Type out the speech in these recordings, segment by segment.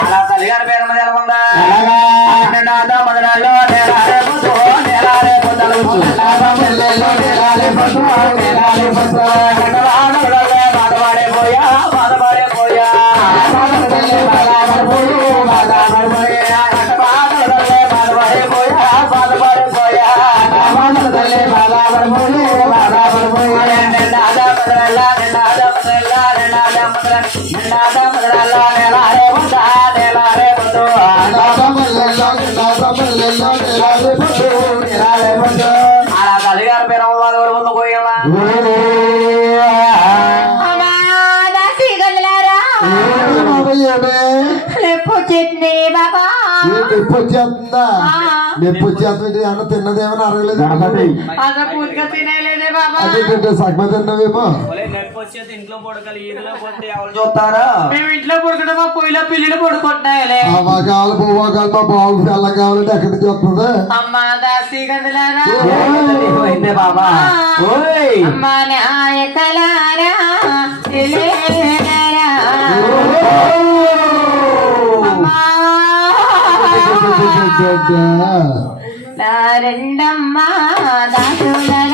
అలా తల్లిగారి నేలారే పొద్దు నేలారే పొద్దలుచు నొప్పి వచ్చేస్తుందా అన్న తిన్నదేమని అరగలేదు పూర్తిగా తినేలేదే బాబా అదే సగ్మ తిన్నవేమో నొప్పి వచ్చేది ఇంట్లో పడకలు ఈదులో పోతే ఎవరు చూస్తారా? మేము ఇంట్లో పడుకుంటే మా పొయ్యిలో పిల్లలు పడుకుంటున్నాయిలే. అవ్వ కావాలి పువ్వ కావాలి మా బాబు పిల్ల కావాలంటే ఎక్కడి నుంచి వస్తుంది? అమ్మా దాసి గందులారా ఏమైందే బాబా? ఓయ్! అమ్మా నాయకలారా తెలియరా అమ్మా. నా రెండమ్మా దాసులరా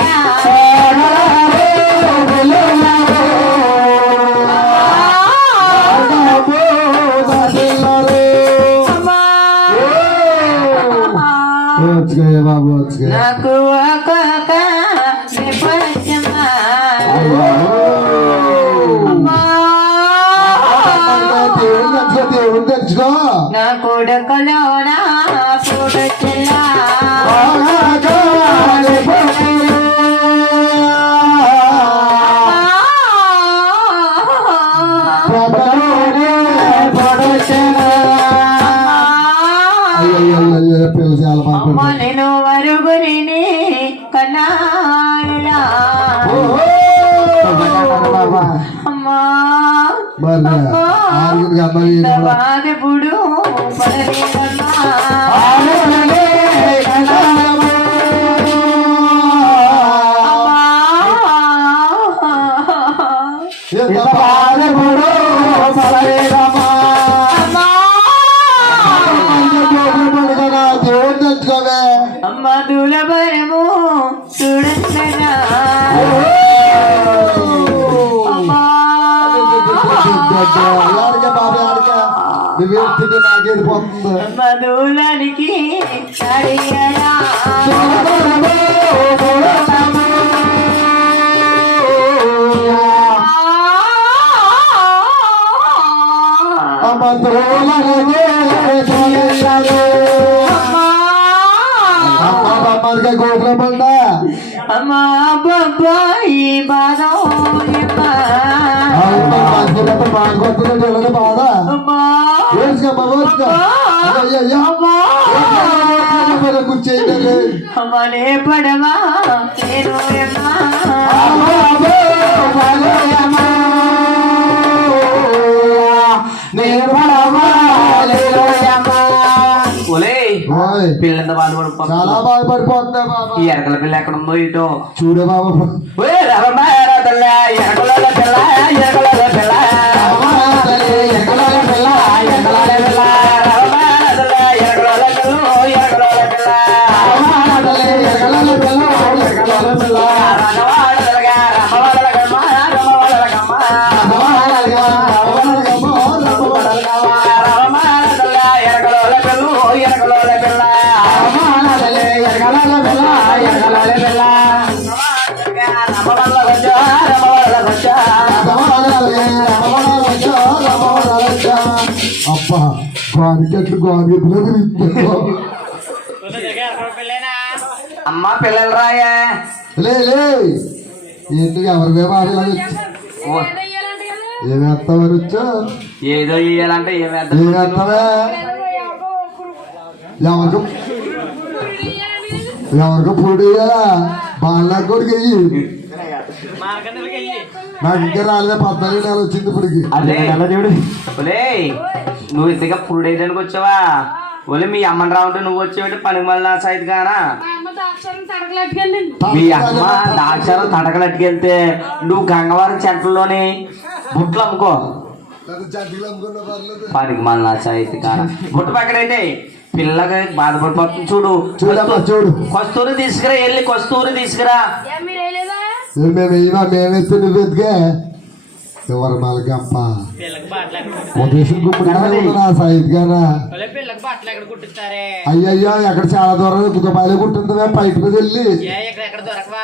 తెచ్చుకో నా కొడుకులో నా కొడుకులా. నేను వరుగురిని కన్నాయిలా అమ్మా. మరి ఆరుగురికి అమ్మాయి బాధపుడు తింటే నాకేది పోతుంది మధులానికి అమ్మాదిగా గోపుర పండ అమ్మా బాబాయి మాకొస్తున్నట్టు బాధ. అయ్యో కూర్చేయండి అమ్మనే పడవా బాధపడిపోతుంది చాలా బాధపడిపోతున్నా బాబా. ఈ ఎరకల పిల్ల ఎక్కడ ఉందో ఇటో. చూడే బాబా. ఎరకల పిల్ల ఎరకల గోనికెట్లు గోనికెట్లు అమ్మ పిల్లలు రాయే. లే లే. ఏంటి ఎవరి వచ్చా ఏదో ఇయ్యాలంటే ఏమేస్తావా ఎవరికి? ఎవరికి పూడి వేయాలా బాగా కొడుకు వెయ్యి నాకు ఇంకా రాలేదే పద్నాలుగు నెలలు వచ్చింది ఇప్పటికి. అదే. ఒలే నువ్వు ఇంతగా ఫుడ్ వేయడానికి వచ్చావా? ఒలే మీ అమ్మని రావంటే నువ్వు వచ్చేవాటి పనికి మళ్ళీ నా సైడ్ కానా మీ అమ్మ దాక్షారం తడకలట్టుకెళ్తే నువ్వు గంగవారం సెంటర్లోని బుట్లు అమ్ముకో. పనికి మళ్ళా చైతి కాడ బుట్ట పక్కడైతే పిల్లగా బాధపడిపోతుంది చూడు. చూడమ్మా చూడు. కొస్తూరి తీసుకురా వెళ్ళి కొస్తూరి తీసుకురా. మేమేస్తే నువ్వు ఎదిగే ఎవరు కుట్టిస్తారే? అయ్యయ్యో ఎక్కడ చాలా దూరం దుబాయ్లో కుట్టిందివే బయట మీద వెళ్ళి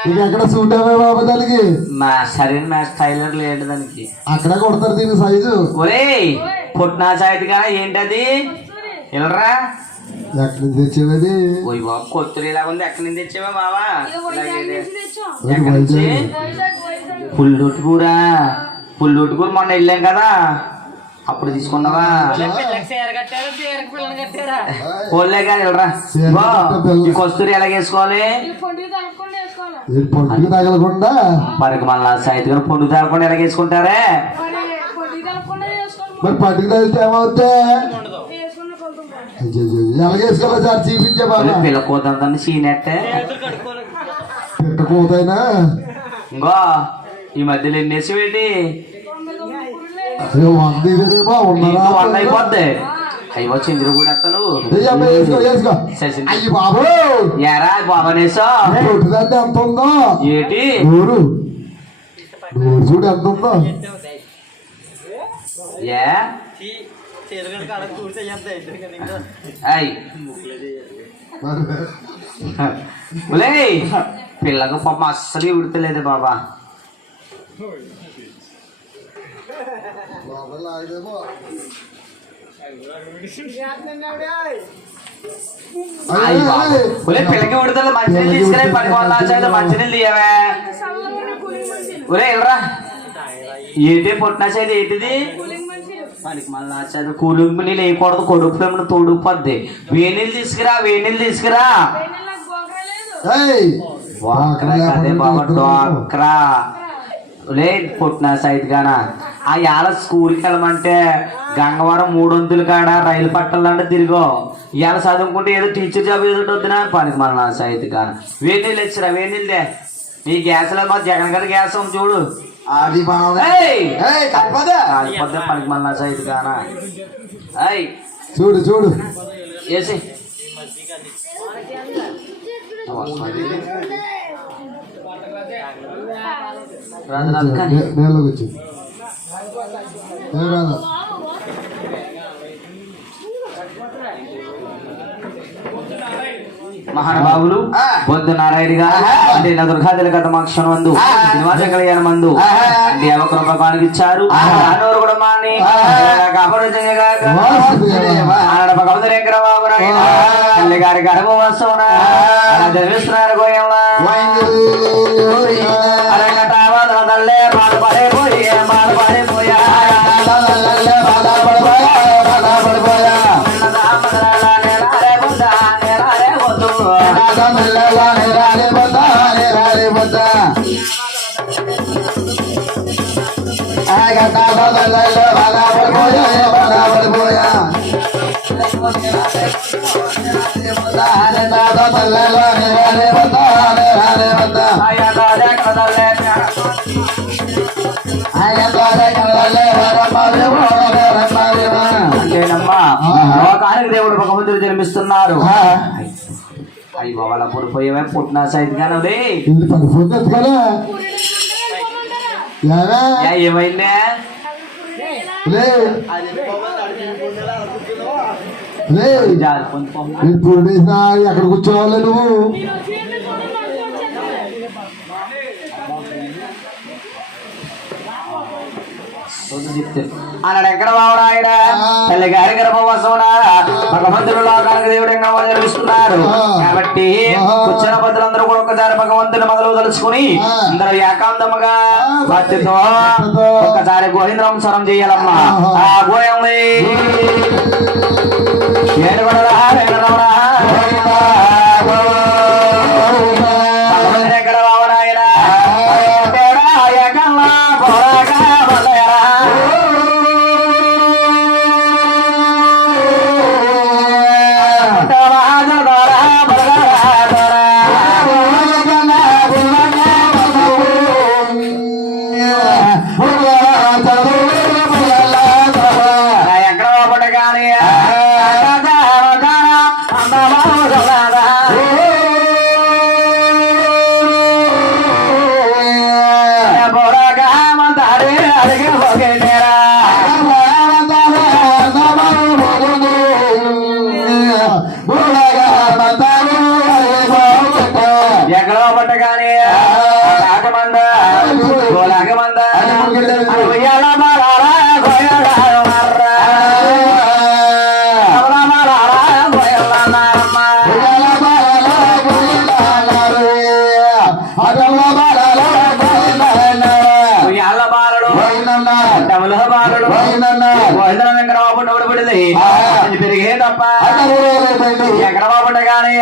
ఇక ఎక్కడ సూటావే బాబు దానికి? మా సరైన మ్యాచ్ టైలర్ లేడు దానికి. అక్కడే కొడతారు దీని సైజు. ఒరేయ్ పుట్నా చాయితిగా ఏంటది? వెళ్ళరా ఎక్కడి నుంచి తెచ్చేది ఓయ్ బాబు కొత్తూరు ఇలా ఉంది. ఎక్కడి నుంచి తెచ్చావా బావా? ఇలాగైతే. మరి ఎక్కడి నుంచి వైజాగ్. పుల్లొట్టు కూర పుల్లొట్టు కూర మొన్న వెళ్ళాం కదా. అప్పుడు తీసుకున్నావా? పోలే కానీ వెళ్ళరా. కొస్తూరి ఎలా వేసుకోవాలి? తగలకుండా? మనకి మళ్ళా సైతు గారు పొండు తాగకుండా ఎలా వేసుకుంటారే? మరి పట్టుకు తగిలితే ఏమవుతే? ఎలాగేసుకోవాలి సార్? చూపించే బాబా పిల్ల కూతంతా సీనెట్టే పిట్ట కూతైనా ఇంకో ఈ మధ్యలో ఎన్నేసి ఏంటి ఏ వంద అయిపోద్ది. కూడా ఏయ్ అమ్మ, వేసుకో వేసుకో సరే అయ్యి బాబు ఎరా బాబనేసో? ఎంత ఉందో? ఏటి? నూరు. నూరు చూడు ఎంత ఉందో. ఏ? కాడ పిల్లకు పాపం అస్సలు ఉడతలేదు బాబా. బాబా. ఒలే పిల్లకి ఉడతలు మంచినీళ్ళు తీసుకురా పది వందల ఆచార్య మంచినీళ్ళు తీయవే. ఒరే వెళ్ళరా ఏంటి పుట్టిన చేతి ఏంటిది? మనకి మళ్ళీ ఆచార్య కూలింపు నీళ్ళు వేయకూడదు కొడుకు ఏమైనా తోడుకుపోద్ది. వేణీళ్ళు తీసుకురా వేణీళ్ళు తీసుకురా. కదే బాబా లే పుట్టిన సైడ్ గాన? ఆ ఇవాళ స్కూల్కి వెళ్ళమంటే గంగవరం మూడు వంతులు కాడ రైలు పట్టాలంటే తిరిగో. ఇవాళ చదువుకుంటే ఏదో టీచర్ జాబ్ ఏదో వద్దునా? పనికి మన నా సైడ్ గాన? వేణీళ్ళు ఇచ్చిరా వేణీళ్ళే నీ గ్యాస్లో మా జగన్ గారి గ్యాస్ ఉంది చూడు. అది బాగుంది. ఏయ్! ఏయ్ తప్పదా. కాలిపోతే పనికి మన నా సైడ్ గాన? అయ్ చూడు చూడు. నే- నేలకు వచ్చి ఏ రాదా మహానుభావులు బొద్దు నారాయణ గారు అంటే నా దుర్గాదిల గత మక్షణ మందు నివాస కళ్యాణ మందు కూడా మాని. ఆనాడు రేఖర బాబు నాయన తల్లి గారి గర్భ వస్తున్నా చదివిస్తున్నారు గోయమ్మ తల్లే పాడు పడిపోయి పాడు పడిపోయా నేరారే బుద్ధ నేరారే వద్దు అంటేనమ్మా లోకానికి దేవుడు భగవంతుడు జన్మిస్తున్నారు. అయ్యి బాబాల పొడిపోయేవే పుట్టిన సైతు కానీ ఏమైందే? పూర్ణేసిన ఎక్కడ కూర్చోవాలి నువ్వు? అన్నాడు ఎక్కడ బావునాయన తల్లి గారి గర్భవసమున? భగవంతుడు లోకానికి దేవుడు ఎన్నో జన్మిస్తున్నారు కాబట్టి కూర్చున్న భద్రులందరూ కూడా ఒకసారి భగవంతుని మొదలు తలుచుకుని అందరూ ఏకాంతముగా భక్తితో ఒక్కసారి గోవిందరం స్వరం చేయాలమ్మా. ఆ గోయంది Mera ఎక్కడ బాగుండగానే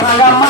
సంగమ్మ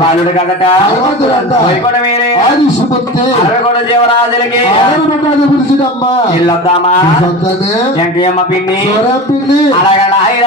బాలుడు కదట. జీవరాజులకి. ఇల్లొద్దామా ఎంకేమ్మ పిన్ని. అలాగే నాయన.